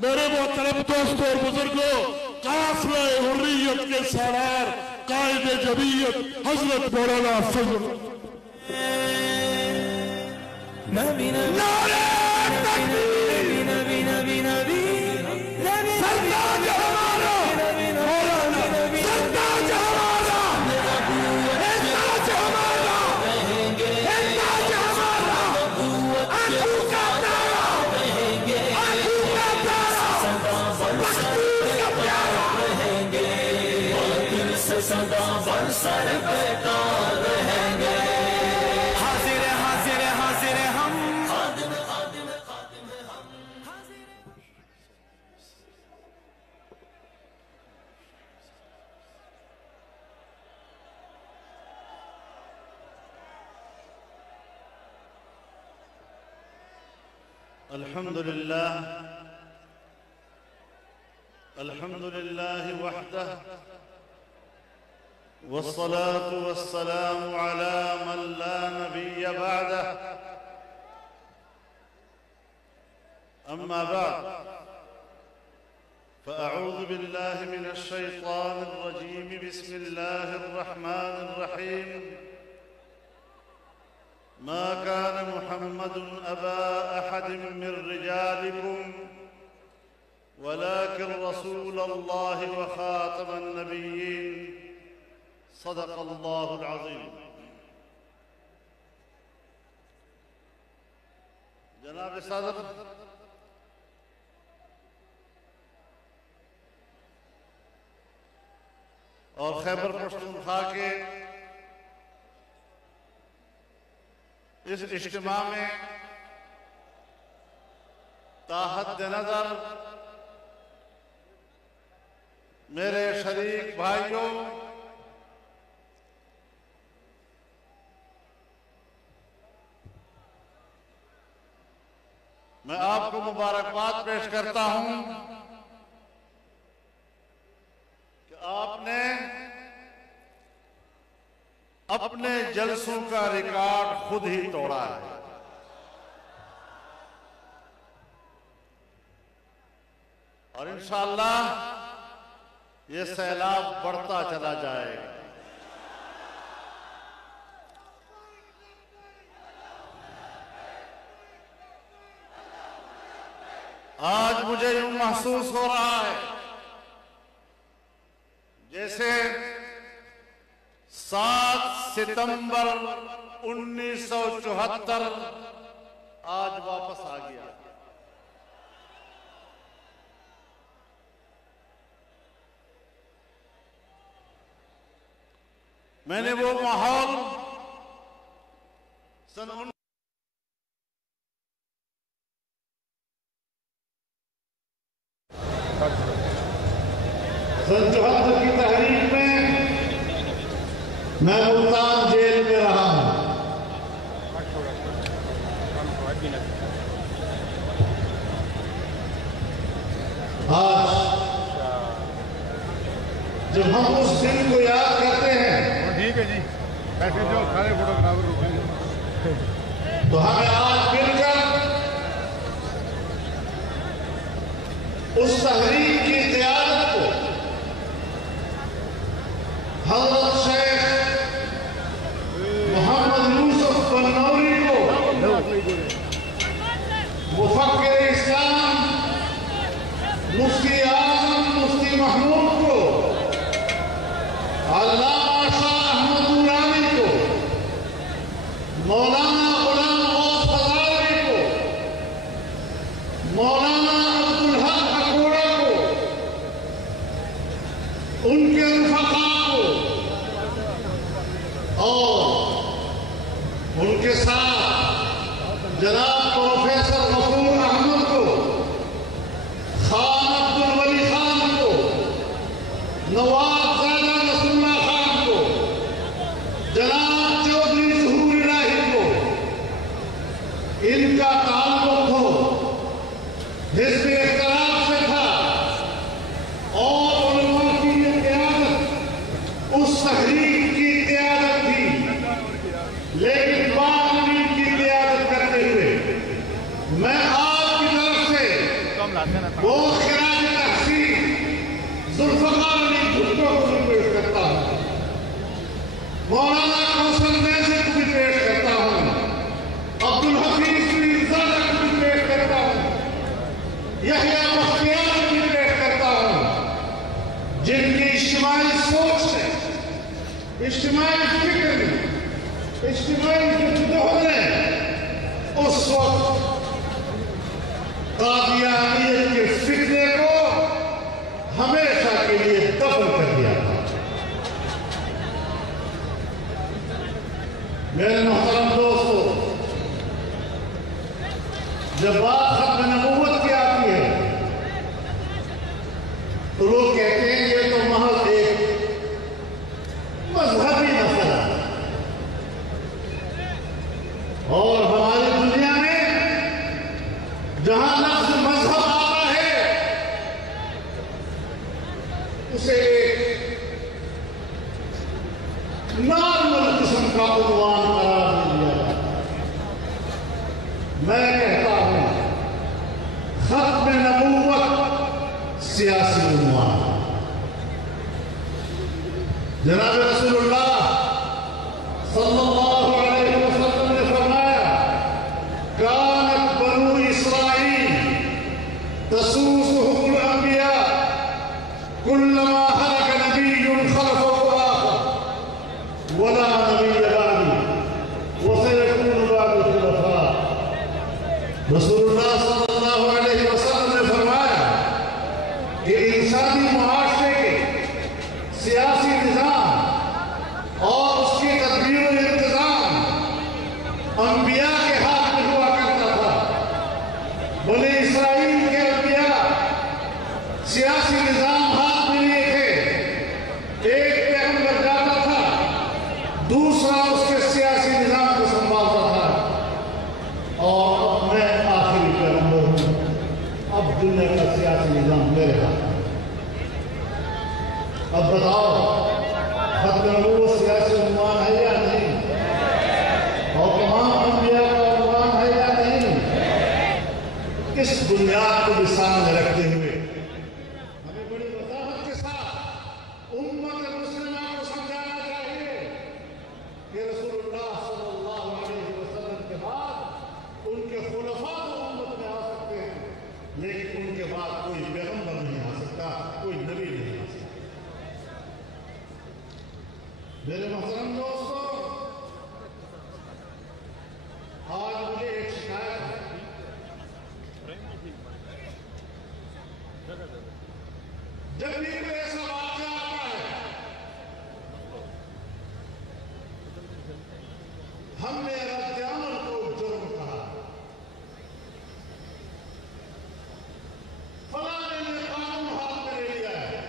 میرے محترم دوستوں اور بزرگوں، قافلہ حریت کے سالار قائد جمعیت حضرت مولانا فضل نعرہ تکبیر سردار ہمارا مولانا سردار ہمارا احتاج ہمارا احتاج ہمارا آنکھوں کا تارا آنکھوں کا تارا مخدوم کا پیارا باطل سے صدا بر سر بیدار رہیں گے حاضر حاضر حاضر ہم الحمد لله وحده والصلاة والسلام على من لا نبي بعده أما بعد فأعوذ بالله من الشيطان الرجيم بسم الله الرحمن الرحيم ما كان محمد أبا أحد من رجالكم ولكن رسول الله وخاتم النبيين صدق الله العظيم جناب صدر اور خیبر پختونخوا کے اس اجتماع میں تاحد نظر میرے شریک بھائیوں میں آپ کو مبارکباد پیش کرتا ہوں کہ آپ نے اپنے جلسوں کا ریکارڈ خود ہی توڑا ہے اور انشاءاللہ یہ سیلاب بڑھتا چلا جائے گا آج مجھے یوں محسوس ہو رہا ہے جیسے 7 ستمبر 1974 آج واپس آ گیا میں نے وہ ماحول سن 74 کی تحریک میں ملتان جیل میں رہا ہوں آج جب ہم اس دن کو یاد کرتے ہیں ٹھیک ہے جی بیٹھے جو سارے فوٹوگرافر رکھیں تو ہمیں آج مل کر اس تحریک کی قیادت کو حضرت شیخ محمد یوسف بنوری کو مفکر اسلام مفتی اعظم مفتی محمود کو علامہ شاہ احمد نورانی کو مولانا غلام غوث فضائلی کو مولانا عبدالحق اکوڑا کو وہ خراج تحسین ذوالفقار علی بھٹو کو بھی پیش کرتا ہوں، مولانا کوثر نیزی کو بھی پیش کرتا ہوں، عبدالحفیظ میرزادہ کو بھی پیش کرتا ہوں، یحییٰ بختیار کو بھی پیش کرتا ہوں، جن کی اجتماعی سوچ سے، اجتماعی فکر میں، اجتماعی جدوجہد نے اس وقت قادیانیت کے فتنے کو ہمیشہ کے لیے دفن کر دیا تھا۔ میرے محترم دوستو، جب بات ختم نبوت کی آتی ہے تو لوگ کہتے ہیں یہ تو محض ایک مذہبی مسئلہ ہے، اور ہماری دنیا میں جہاں لفظ مذہب آتا ہے اسے ایک نارمل قسم کا عنوان قرار دیا جاتا ہے۔ میں کہتا ہوں ختم نبوت سیاسی عنوان۔ جناب رسول اللہ صلی اللہ علیہ وسلم نے فرمایا کانت بنو اسرائیل تسوسهم الانبیاء کلما ہلک نبی خلفه آخر ولا نبی بعدی وسيكون بعد خلفاء۔ رسول اللہ صلی اللہ علیہ وسلم نے فرمایا کہ انسانی معاشرے کے سیاسی نظام اور اس کی تدبیر و انتظام انبیاء کے ہاتھ میں ہوا کرتا تھا۔ بنی اسرائیل کے انبیاء سیاسی نظام ہاتھ میں لیے تھے، ایک پیغمبر جاتا تھا، دوسرا اس کے سیاسی نظام کو سنبھالتا تھا، اور اب میں آخری پیغمبر ہوں، اب دنیا کا سیاسی نظام میرے ہاتھ میں۔ اب بتاؤ ختم نبوت سیاسی عنوان ہے یا نہیں؟ اور تمام انبیاء کا عنوان ہے یا نہیں؟ اس بنیاد کو بھی سامنے رکھتے ہوئے ہمیں بڑی وضاحت کے ساتھ امت مسلمہ کو سمجھانا چاہیے کہ رسول اللہ صلی اللہ علیہ وسلم کے بعد ان کے خلفاء تو امت میں آ سکتے ہیں، لیکن ان کے بعد کوئی پیغمبر نہیں آ سکتا، کوئی نبی نہیں آ سکتا۔ میرے محترم دوستو، آج مجھے ایک شکایت ہے، جب بھی کوئی ایسا واقعہ آتا ہے ہم نے رد عمل کو جرم کہا، فلاں نے قانون ہاتھ میں لے لیا ہے،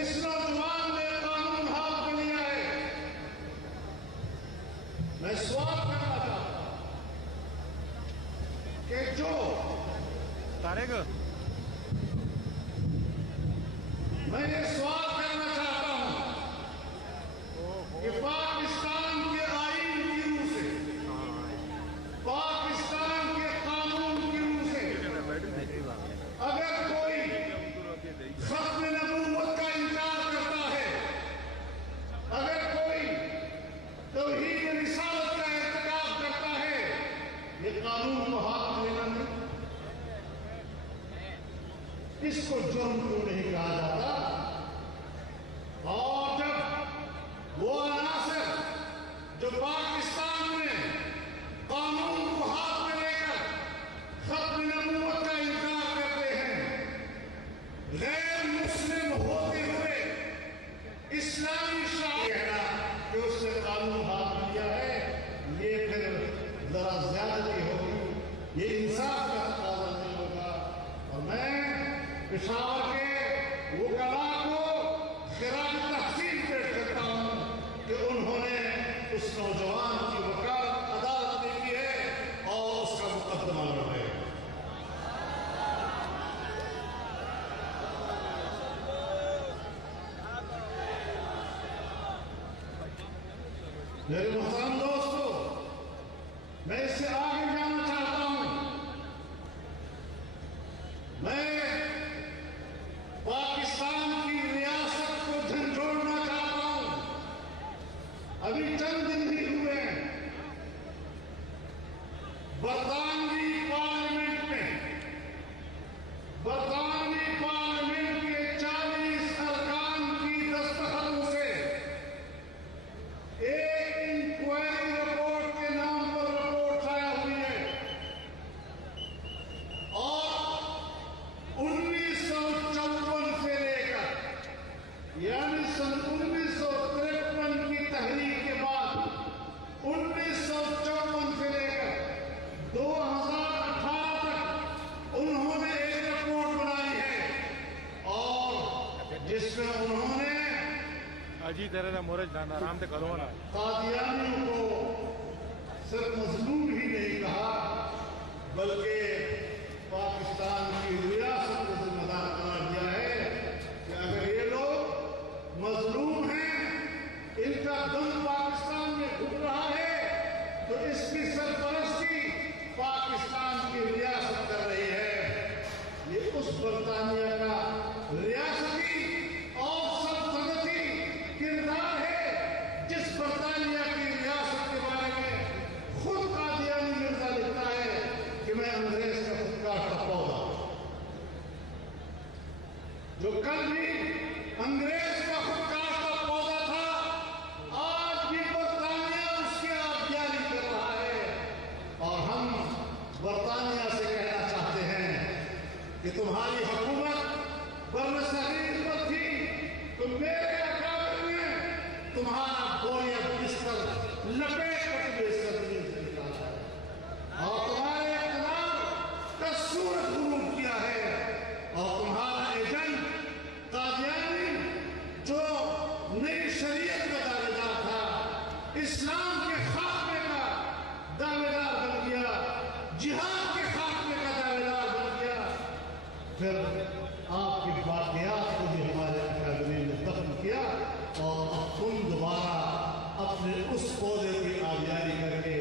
اس نوجوان نے قانون ہاتھ میں لیا ہے۔ میں سوال کرنا چاہتا ہوں کہ جو میں یہ سوال کرنا چاہتا ہوں کہ پاکستان کے آئین کی روح سے، پاکستان کے قانون کی روح سے اگر کوئی ختم نبوت کا انکار کرتا ہے، اگر کوئی توحید رسالت کا ارتکاب کرتا ہے، یہ قانون کو ہاتھ میں لینا نہیں؟ اس کو جرم کیوں نہیں کہا جاتا؟ اور جب وہ عناصر جو پاکستان میں قانون کو ہاتھ میں لے کر ختم نبوت کا انکار کرتے ہیں، غیر مسلم ہوتے ہوئے اسلامی شاعر کہنا کہ اس نے قانون ہاتھ میں لیا ہے، یہ پھر ذرا زیادتی ہوگی، یہ انصاف کا تقاضا نہیں ہوگا۔ اور میں پشاور کے وکلاء کو خراج تحسین پیش کرتا ہوں کہ انہوں نے اس نوجوان کی وکالت عدالت میں کی ہے اور اس کا مقدمہ لڑے۔ میرے محترم دوستو، میں اس سے آگے جانا چاہتا ہوں اجی طرح دا مورج دانا رام تے کلوانا قادیانیوں کو صرف مظلوم ہی نہیں کہا بلکہ پاکستان کی ریاست کو ذمہ دار قرار دیا ہے کہ اگر یہ لوگ مظلوم ہیں، ان کا دم پاکستان میں گھٹ رہا ہے، تو اس کی سرپرستی پاکستان کی ریاست کر رہی ہے۔ یہ اس برطانیہ کا ریاستی اور سلطنتی کردار ہے جس برطانیہ کی ریاست کے بارے میں خود قادیانی مرزا لکھتا ہے کہ میں انگریز کا خود کاشتہ پودا ہوں، جو کل بھی انگریز کا خود کاشتہ پودا تھا، آج بھی برطانیہ اس کی آبیاری کر رہا ہے۔ اور ہم برطانیہ سے کہنا چاہتے ہیں کہ تمہاری حکومت برصغیر پر تھی تو میرے اکابر نے تمہارا بوریہ بستر لپیٹ کر کے زمین سے نکالا ہے اور تمہارے اقتدار کا سورج غروب کیا ہے، اور تمہارا ایجنٹ قادیانی جو نئی شریعت کا دعوے دار تھا، اسلام کے خاتمے کا دعوے دار بن گیا، جہاد کے خاتمے کا دعوے دار بن گیا۔ پھر آپ کی باقیات کو بھی ہمارے اکادمی نے دفن کیا، اور اب تم دوبارہ اپنے اس پودے کی آبیاری کر کے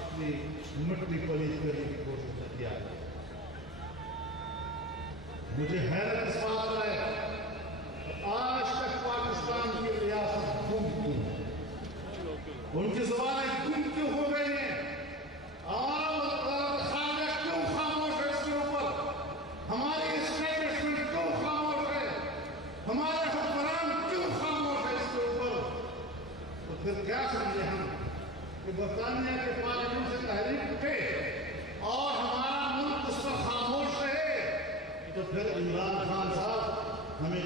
اپنی مٹی پلیت کرنے کی کوشش کیا۔ مجھے حیرت اس بات کا ہے کہ آج تک پاکستان کی ریاست گم کیوں ہے، ان کی زبانیں گم کیوں ہو گئی ہیں، اور خانہ کیوں خاموش ہے اس کے اوپر، ہماری اسٹیبلشمنٹ کیوں خاموش ہے، ہمارے حکمران کیوں خاموش ہے اس کے اوپر۔ تو پھر کیا سمجھے ہم کہ برطانیہ کے پارلیمنٹ سے تحریک اٹھے اور ہمارا ملک اس پر خاموش رہے؟ تو پھر عمران خان صاحب ہمیں